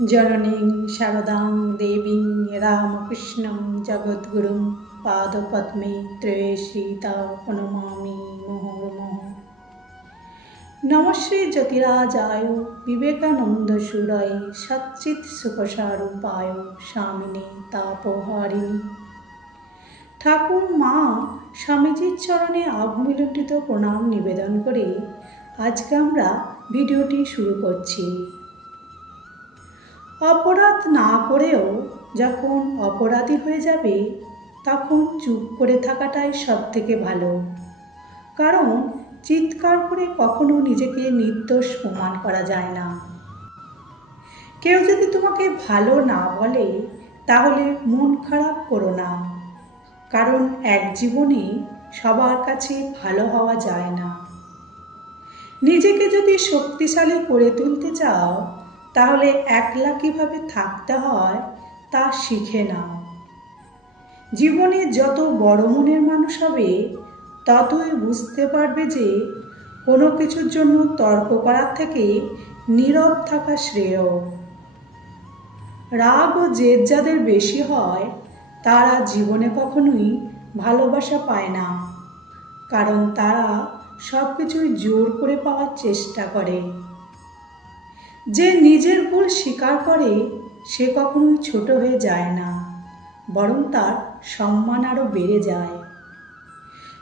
जननीं शारदां देवीं रामकृष्णं जगद्गुरुं पादपद्मे त्रयेषिता प्रणमामि मुहुर्मुहुः। नमश्री ज्योतिराजाय विवेकानंदसूराय सच्चित्सुखस्वरूपाय स्वामिने तापहारिणी। ঠাকুর মা স্বামীজির চরণে আভূমিলুণ্ঠিত প্রণাম নিবেদন করে আজকে আমরা ভিডিওটি শুরু করছি। অপরাধ না করেও যখন অপরাধী হয়ে যাবে তখন চুপ করে থাকাটাই সবথেকে ভালো, কারণ চিৎকার করে কখনো নিজেকে নির্দোষ প্রমাণ করা যায় না। কেউ যদি তোমাকে ভালো না বলে তাহলে মন খারাপ করো না, কারণ এক জীবনে সবার কাছে ভালো হওয়া যায় না। নিজেকে যদি শক্তিশালী করে তুলতে চাও তাহলে একলা কিভাবে থাকতে হয় তা শিখে নাও। জীবনে যত বড় মনের মানুষ হবে ততই বুঝতে পারবে যে কোনো কিছুর জন্য তর্ক করার থেকে নীরব থাকা শ্রেয়। রাগ ও জেদ যাদের বেশি হয় তারা জীবনে কখনোই ভালোবাসা পায় না, কারণ তারা সব কিছুই জোর করে পাওয়ার চেষ্টা করে। যে নিজের ভুল স্বীকার করে সে কখনোই ছোট হয়ে যায় না, বরং তার সম্মান আরও বেড়ে যায়।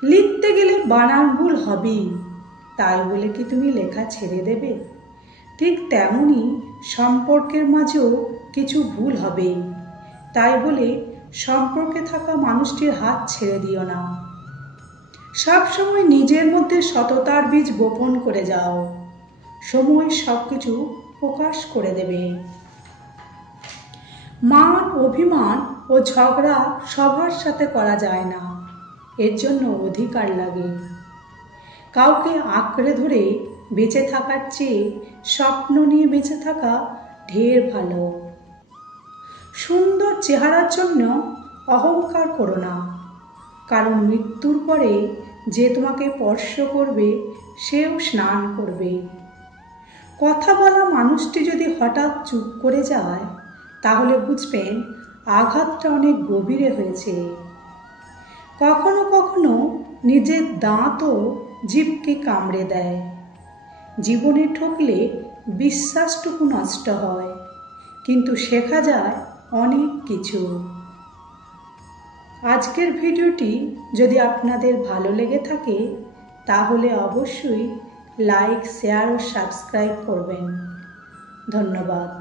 লিখতে গেলে বানান ভুল হবেই, তাই বলে কি তুমি লেখা ছেড়ে দেবে? ঠিক তেমনই সম্পর্কের মাঝেও কিছু ভুল হবেই, তাই বলে সম্পর্কে থাকা মানুষটির হাত ছেড়ে দিও না। সবসময় নিজের মধ্যে সততার বীজ বপন করে যাও, সময় সব কিছু প্রকাশ করে দেবে। মান অভিমান ও ঝগড়া সবার সাথে করা যায় না, এর জন্য অধিকার লাগে। কাউকে আঁকড়ে ধরে বেঁচে থাকার চেয়ে স্বপ্ন নিয়ে বেঁচে থাকা ঢের ভালো। সুন্দর চেহারার জন্য অহংকার করো না, কারণ মৃত্যুর পরে যে তোমাকে স্পর্শ করবে সেও স্নান করবে। কথা বলা মানুষটি যদি হঠাৎ চুপ করে যায় তাহলে বুঝবেন আঘাতটা অনেক গভীরে হয়েছে। কখনো কখনো নিজের দাঁতও জিভকে কামড়ে দেয়। জীবনে ঠকলে বিশ্বাসটুকু নষ্ট হয়, কিন্তু শেখা যায় অনেক কিছু। আজকের ভিডিওটি যদি আপনাদের ভালো লেগে থাকে তাহলে অবশ্যই লাইক, শেয়ার ও সাবস্ক্রাইব করবেন। ধন্যবাদ।